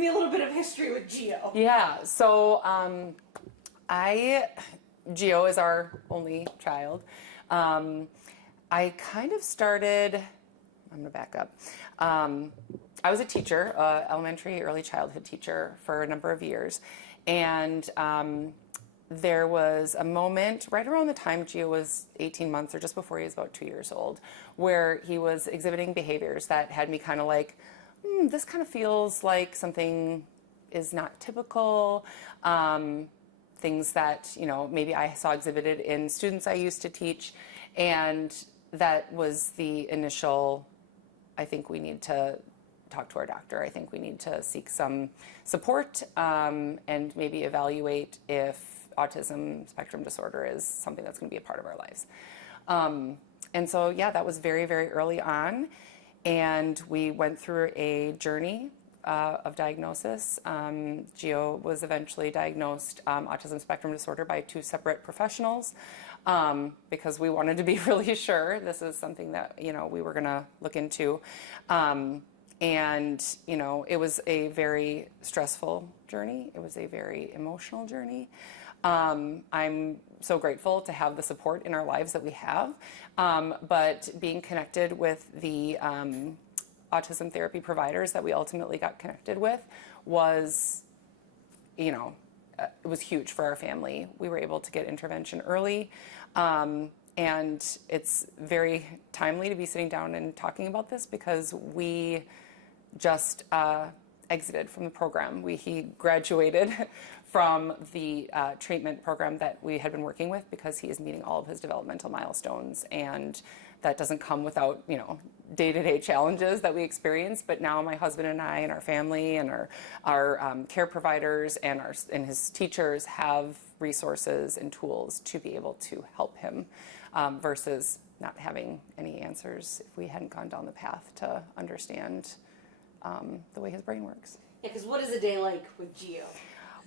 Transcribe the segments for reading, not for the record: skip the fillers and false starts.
me a little bit of history with Gio. Yeah, so Gio is our only child. I kind of started, I'm going to back up. I was a teacher, elementary, early childhood teacher for a number of years. And there was a moment right around the time Gio was 18 months or just before he was about 2 years old, where he was exhibiting behaviors that had me kind of like, this kind of feels like something is not typical. Things that, you know, maybe I saw exhibited in students I used to teach. And that was the initial, I think we need to talk to our doctor. I think we need to seek some support and maybe evaluate if autism spectrum disorder is something that's going to be a part of our lives. And so, yeah, that was very, very early on. And we went through a journey of diagnosis. Gio was eventually diagnosed autism spectrum disorder by 2 separate professionals because we wanted to be really sure this is something that, you know, we were going to look into. And, you know, it was a very stressful journey. It was a very emotional journey. I'm so grateful to have the support in our lives that we have, but being connected with the autism therapy providers that we ultimately got connected with was, you know, it was huge for our family. We were able to get intervention early, and it's very timely to be sitting down and talking about this because we just exited from the program. He graduated from the treatment program that we had been working with because he is meeting all of his developmental milestones, and that doesn't come without, you know, day-to-day challenges that we experience. But now my husband and I and our family and our care providers and his teachers have resources and tools to be able to help him versus not having any answers if we hadn't gone down the path to understand the way his brain works. Yeah, because what is a day like with Gio?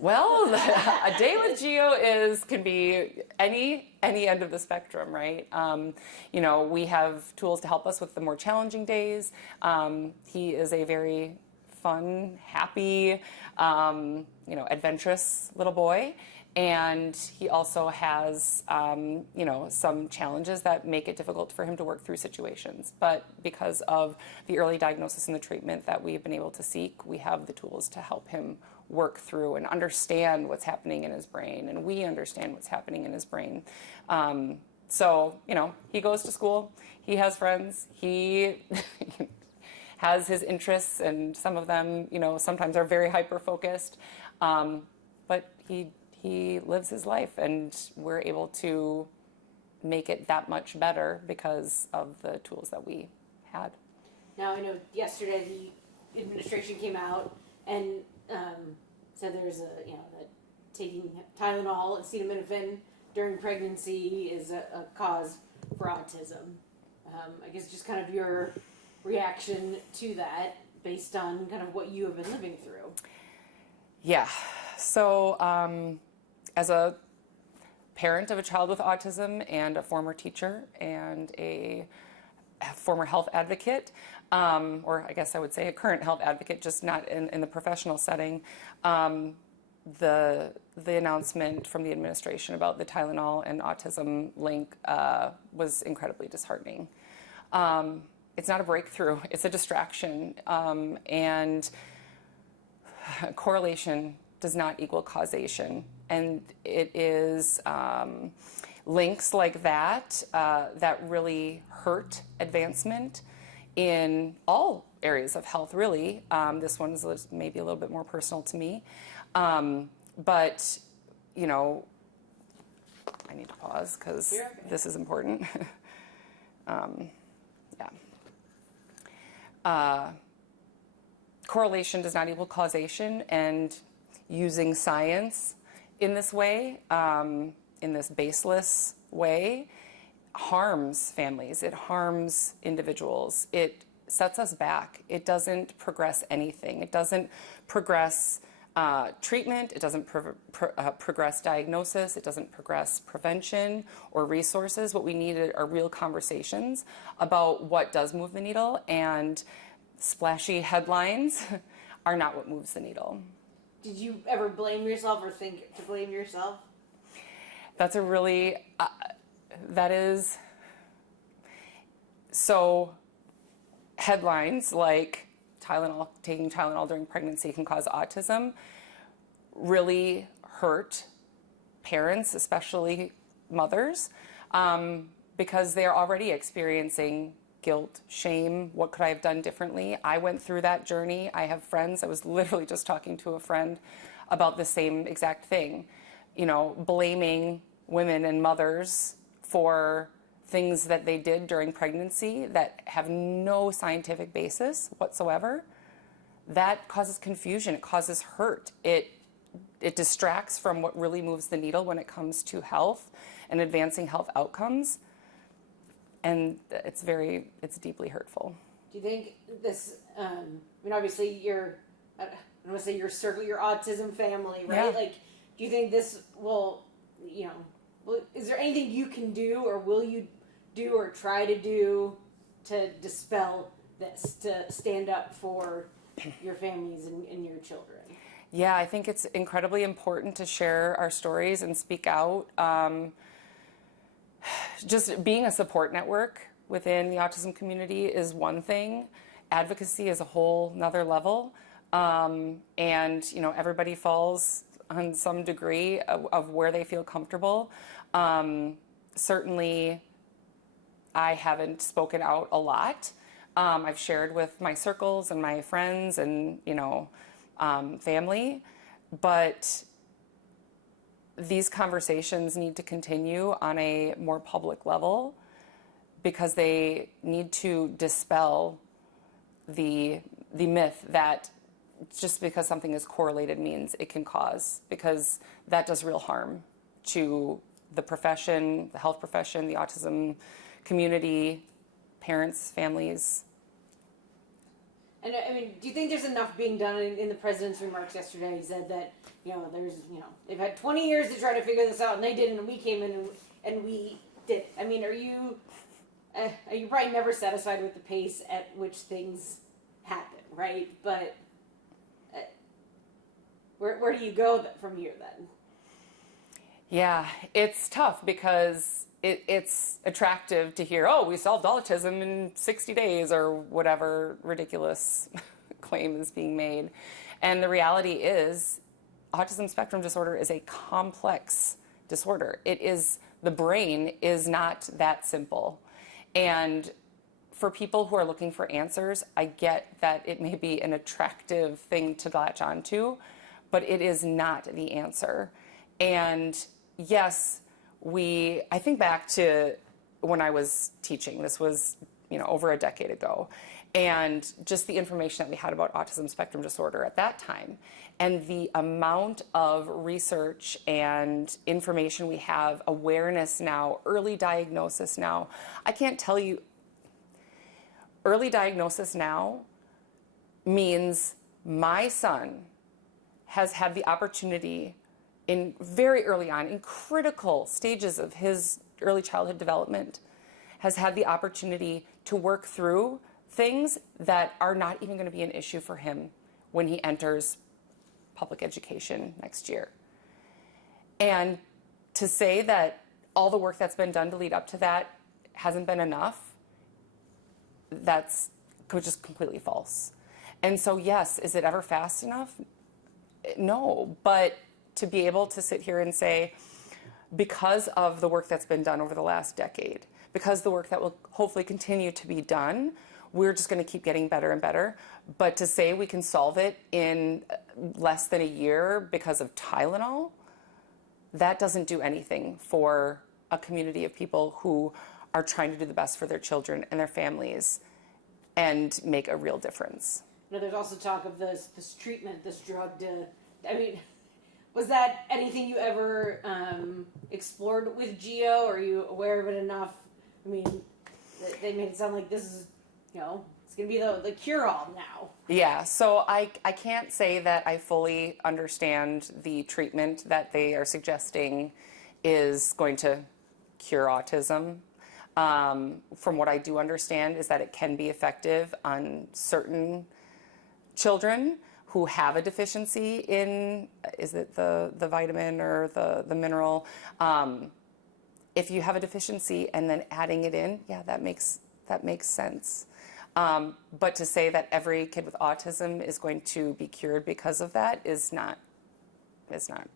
Well, a day with Gio can be any end of the spectrum, right? You know, we have tools to help us with the more challenging days. He is a very fun, happy, you know, adventurous little boy. And he also has, you know, some challenges that make it difficult for him to work through situations. But because of the early diagnosis and the treatment that we've been able to seek, we have the tools to help him work through and understand what's happening in his brain. And we understand what's happening in his brain. So, you know, he goes to school. He has friends. He has his interests, and some of them, you know, sometimes are very hyper-focused. But he lives his life, and we're able to make it that much better because of the tools that we had. Now, I know yesterday the administration came out and said there's that taking Tylenol, acetaminophen during pregnancy is a cause for autism. I guess just kind of your reaction to that based on kind of what you have been living through. Yeah. So, as a parent of a child with autism and a former teacher and a former health advocate, or I guess I would say a current health advocate, just not in the professional setting, the announcement from the administration about the Tylenol and autism link was incredibly disheartening. It's not a breakthrough, it's a distraction, and correlation does not equal causation. And it is links like that that really hurt advancement in all areas of health, really. This one is maybe a little bit more personal to me. But, you know, I need to pause because this is important. Correlation does not equal causation, and using science in this way, in this baseless way, harms families. It harms individuals. It sets us back. It doesn't progress anything. It doesn't progress treatment. It doesn't progress diagnosis. It doesn't progress prevention or resources. What we need are real conversations about what does move the needle, and splashy headlines are not what moves the needle. Did you ever blame yourself or think to blame yourself? That's a really, that is, so headlines like Tylenol, taking Tylenol during pregnancy can cause autism, really hurt parents, especially mothers, because they're already experiencing guilt, shame. What could I have done differently? I went through that journey. I have friends. I was literally just talking to a friend about the same exact thing, you know, blaming women and mothers for things that they did during pregnancy that have no scientific basis whatsoever. That causes confusion. It causes hurt. It distracts from what really moves the needle when it comes to health and advancing health outcomes. And it's deeply hurtful. Do you think this, I mean, obviously you're, I don't want to say your circle, your autism family, right? Yeah. Like, do you think this will, you know, is there anything you can do or will you do or try to do to dispel this, to stand up for your families and your children? Yeah, I think it's incredibly important to share our stories and speak out. Just being a support network within the autism community is one thing. Advocacy is a whole nother level. And, you know, everybody falls on some degree of where they feel comfortable. Certainly, I haven't spoken out a lot. I've shared with my circles and my friends and, you know, family, but these conversations need to continue on a more public level because they need to dispel the myth that just because something is correlated means it can cause, because that does real harm to the profession, the health profession, the autism community, parents, families. And I mean, do you think there's enough being done in the president's remarks yesterday? He said that, you know, they've had 20 years to try to figure this out and they didn't, and we came in and we did it. I mean, are you probably never satisfied with the pace at which things happen, right? But where do you go from here then? Yeah, it's tough because it's attractive to hear, oh, we solved autism in 60 days or whatever ridiculous claim is being made. And the reality is, autism spectrum disorder is a complex disorder. The brain is not that simple. And for people who are looking for answers, I get that it may be an attractive thing to latch onto, but it is not the answer. And yes, I think back to when I was teaching. This was, you know, over a decade ago. And just the information that we had about autism spectrum disorder at that time. And the amount of research and information we have, awareness now, early diagnosis now. I can't tell you, early diagnosis now means my son has had the opportunity in very early on, in critical stages of his early childhood development, has had the opportunity to work through things that are not even going to be an issue for him when he enters public education next year. And to say that all the work that's been done to lead up to that hasn't been enough, that's just completely false. And so yes, is it ever fast enough? No, but to be able to sit here and say, because of the work that's been done over the last decade, because the work that will hopefully continue to be done, we're just going to keep getting better and better. But to say we can solve it in less than a year because of Tylenol, that doesn't do anything for a community of people who are trying to do the best for their children and their families and make a real difference. You know, there's also talk of this treatment, this drug I mean, was that anything you ever explored with Geo? Or are you aware of it enough? I mean, they made it sound like this is, you know, it's going to be the cure-all now. Yeah, so I can't say that I fully understand the treatment that they are suggesting is going to cure autism. From what I do understand is that it can be effective on certain children who have a deficiency in, is it the vitamin or the mineral? If you have a deficiency and then adding it in, yeah, that makes sense. But to say that every kid with autism is going to be cured because of that is not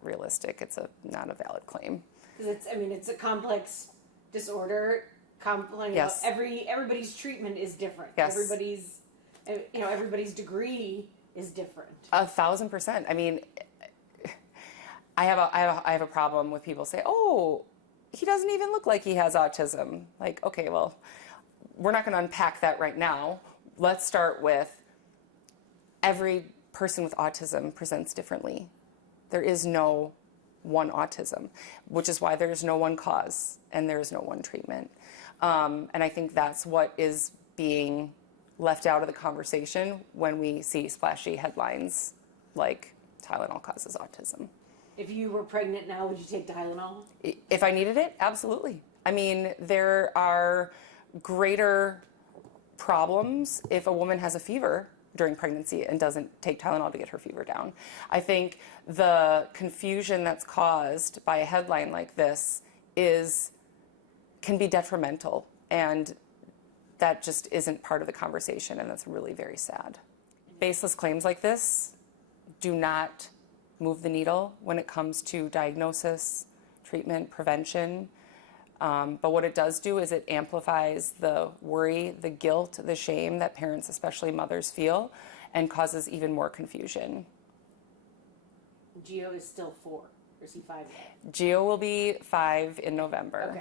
realistic. It's not a valid claim. Because it's a complex disorder. Yes. Everybody's treatment is different. Yes. Everybody's degree is different. 1,000%. I mean, I have a problem with people say, "Oh, he doesn't even look like he has autism." Like, okay, well, we're not going to unpack that right now. Let's start with every person with autism presents differently. There is no one autism, which is why there is no one cause and there is no one treatment. And I think that's what is being left out of the conversation when we see splashy headlines like Tylenol causes autism. If you were pregnant now, would you take Tylenol? If I needed it, absolutely. I mean, there are greater problems if a woman has a fever during pregnancy and doesn't take Tylenol to get her fever down. I think the confusion that's caused by a headline like this can be detrimental, and that just isn't part of the conversation, and that's really very sad. Baseless claims like this do not move the needle when it comes to diagnosis, treatment, prevention. But what it does do is it amplifies the worry, the guilt, the shame that parents, especially mothers, feel, and causes even more confusion. Gio is still 4, or is he 5 yet? Gio will be 5 in November. Okay.